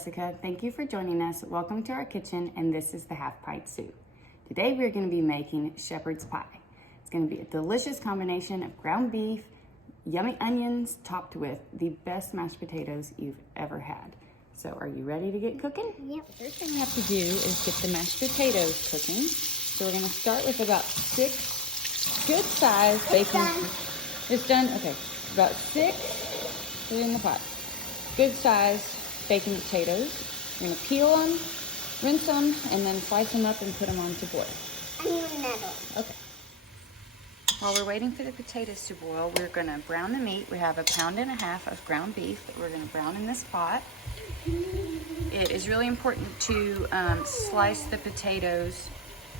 Jessica. Thank you for joining us. Welcome to our kitchen, and this is the Half Pint Sous. Today we're going to be making shepherd's pie. It's going to be a delicious combination of ground beef, yummy onions, topped with the best mashed potatoes you've ever had. So are you ready to get cooking? Yep. The first thing we have to do is get the mashed potatoes cooking. So we're going to start with about 6 good size bacon. It's done? Okay. About 6, put it in the pot. Good size bacon potatoes. We're going to peel them, rinse them, and then slice them up and put them on to boil. I need a medal. Okay. While we're waiting for the potatoes to boil, we're going to brown the meat. We have 1.5 pounds of ground beef that we're going to brown in this pot. It is really important to slice the potatoes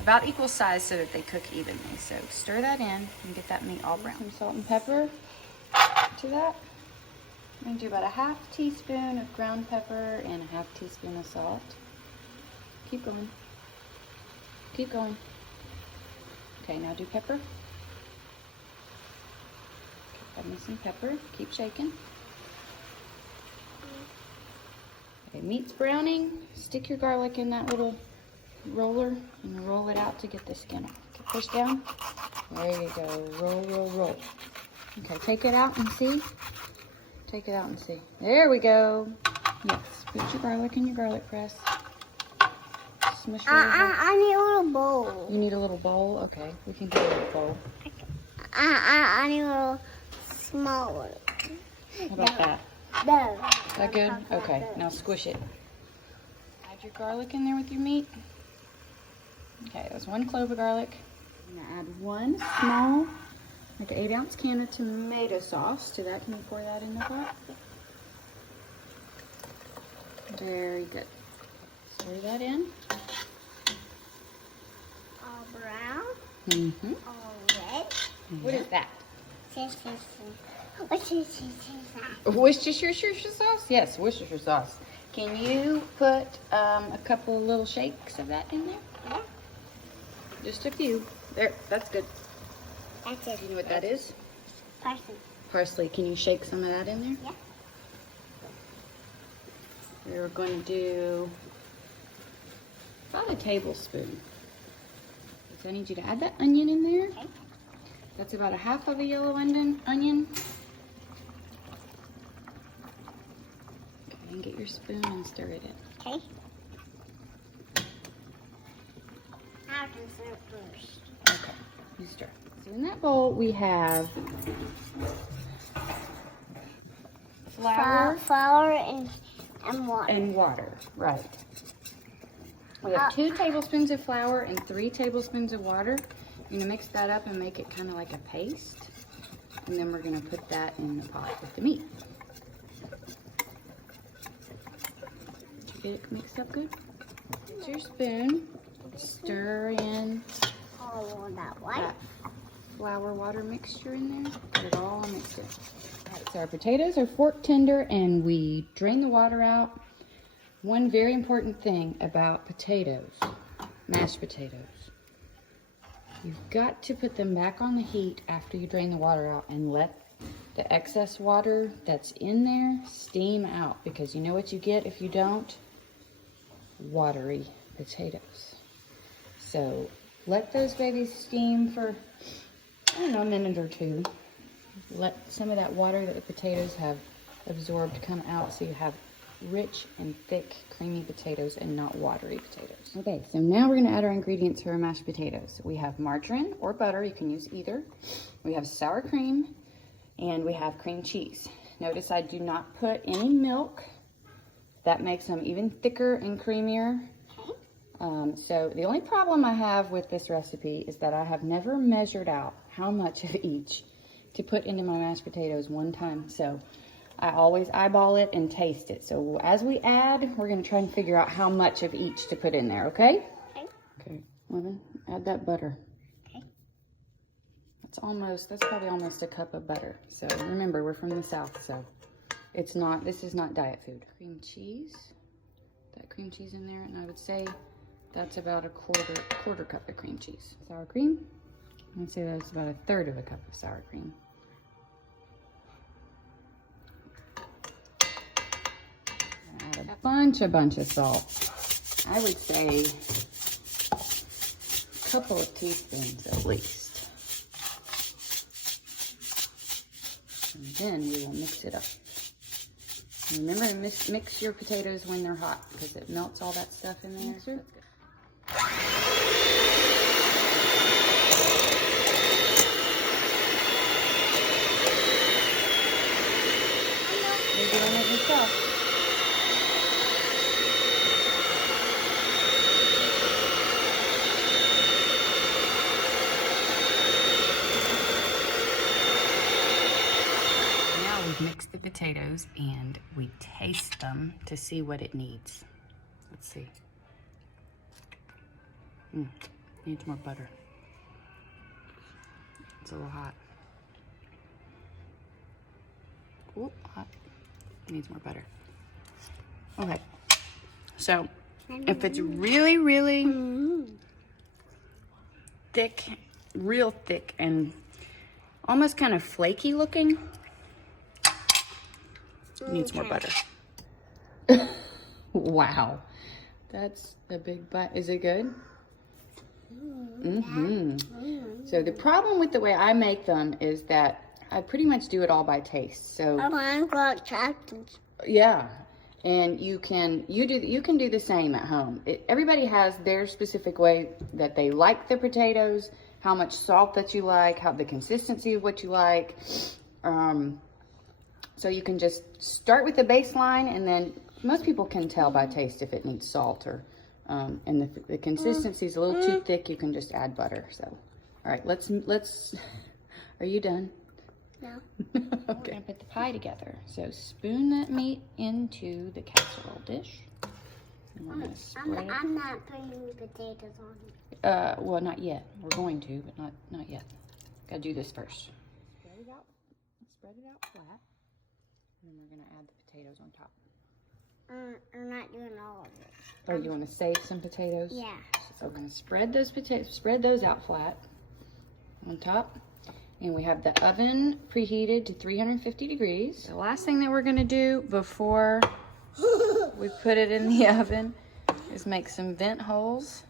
about equal size so that they cook evenly. So stir that in and get that meat all brown. Some salt and pepper to that. I'm going to do about 1/2 teaspoon of ground pepper and 1/2 teaspoon of salt. Keep going. Keep going. Okay, now do pepper. Add me some pepper. Keep shaking. Okay, meat's browning. Stick your garlic in that little roller and roll it out to get the skin off. Okay, push down. There you go. Roll, roll, roll. Okay, take it out and see. Take it out and see. There we go. Yes, put your garlic in your garlic press. Smush I need a little bowl. You need a little bowl? Okay, we can get a little bowl. I need a little smaller. How about that? No. Is that good? Okay, now squish it. Add your garlic in there with your meat. Okay, that's 1 clove of garlic. I'm gonna add 1 small, like an 8-ounce can of tomato sauce to that. Can you pour that in the pot? Very good. Stir that in. All brown. Mm-hmm. All red. What is that? What is that? Worcestershire sauce? Yes, Worcestershire sauce. Can you put a couple little shakes of that in there? Yeah. Just a few. There, that's good. That's it. You know what that is? Parsley. Parsley. Can you shake some of that in there? Yeah. We're going to do about a tablespoon. So I need you to add that onion in there. Okay. That's about 1/2 of a yellow onion. Okay, and get your spoon and stir it in. Okay. Now to serve first. Okay, you stir. So in that bowl we have flour Flour and water. and water. Right. We have 2 tablespoons of flour and 3 tablespoons of water. You're gonna mix that up and make it kind of like a paste. And then we're gonna put that in the pot with the meat. Did you get it mixed up good? Use your spoon. Stir in All that white. that flour water mixture in there. Get it all mixed in. All right, so our potatoes are fork tender and we drain the water out. One very important thing about potatoes, mashed potatoes, you've got to put them back on the heat after you drain the water out and let the excess water that's in there steam out, because you know what you get if you don't? Watery potatoes. So let those babies steam for, I don't know, a minute or 2. Let some of that water that the potatoes have absorbed come out so you have rich and thick creamy potatoes and not watery potatoes. Okay, so now we're going to add our ingredients for our mashed potatoes. We have margarine or butter, you can use either. We have sour cream and we have cream cheese. Notice I do not put any milk. That makes them even thicker and creamier. So the only problem I have with this recipe is that I have never measured out how much of each to put into my mashed potatoes one time. So I always eyeball it and taste it. So as we add, we're gonna try and figure out how much of each to put in there, okay? Okay. Okay, Levin, add that butter. Okay. That's probably almost a cup of butter. So remember, we're from the South, so this is not diet food. Cream cheese, that cream cheese in there, and I would say that's about a quarter cup of cream cheese. Sour cream, I would say that's about 1/3 of a cup of sour cream. a bunch of salt. I would say a couple of teaspoons at least. And then we will mix it up. And remember to mix your potatoes when they're hot because it melts all that stuff in there. Sure. You're doing it yourself. Now we've mixed the potatoes and we taste them to see what it needs. Let's see. Needs more butter. It's a little hot. Ooh, hot. Needs more butter. Okay. So, if it's really, really thick, real thick, and almost kind of flaky looking, needs more butter. Wow. That's a big bite. Is it good? So the problem with the way I make them is that I pretty much do it all by taste. So yeah, and you can do the same at home. Everybody has their specific way that they like their potatoes, how much salt that you like, how the consistency of what you like. So you can just start with the baseline, and then most people can tell by taste if it needs salt or and the consistency is a little too thick. You can just add butter. So, all right, let's. Are you done? No. Okay. We're gonna put the pie together. So spoon that meat into the casserole dish. And we're gonna spread it. I'm not putting the potatoes on it. Well, not yet. We're going to, but not yet. Gotta do this first. Spread it out flat. And then we're gonna add the potatoes on top. I'm not doing all of it. Oh, you want to save some potatoes? Yeah. So we're gonna spread those out flat on top. And we have the oven preheated to 350 degrees. The last thing that we're gonna do before we put it in the oven is make some vent holes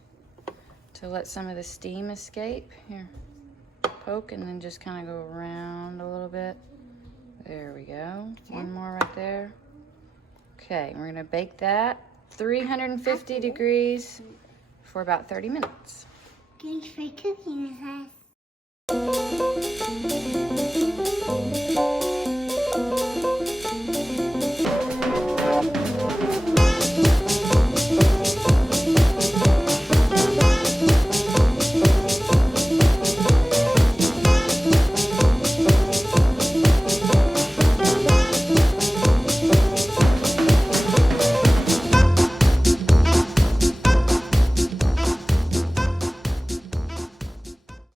to let some of the steam escape. Here, poke and then just kind of go around a little bit. There we go. One more right there. Okay, we're gonna bake that 350 degrees for about 30 minutes. Thanks for cooking with us.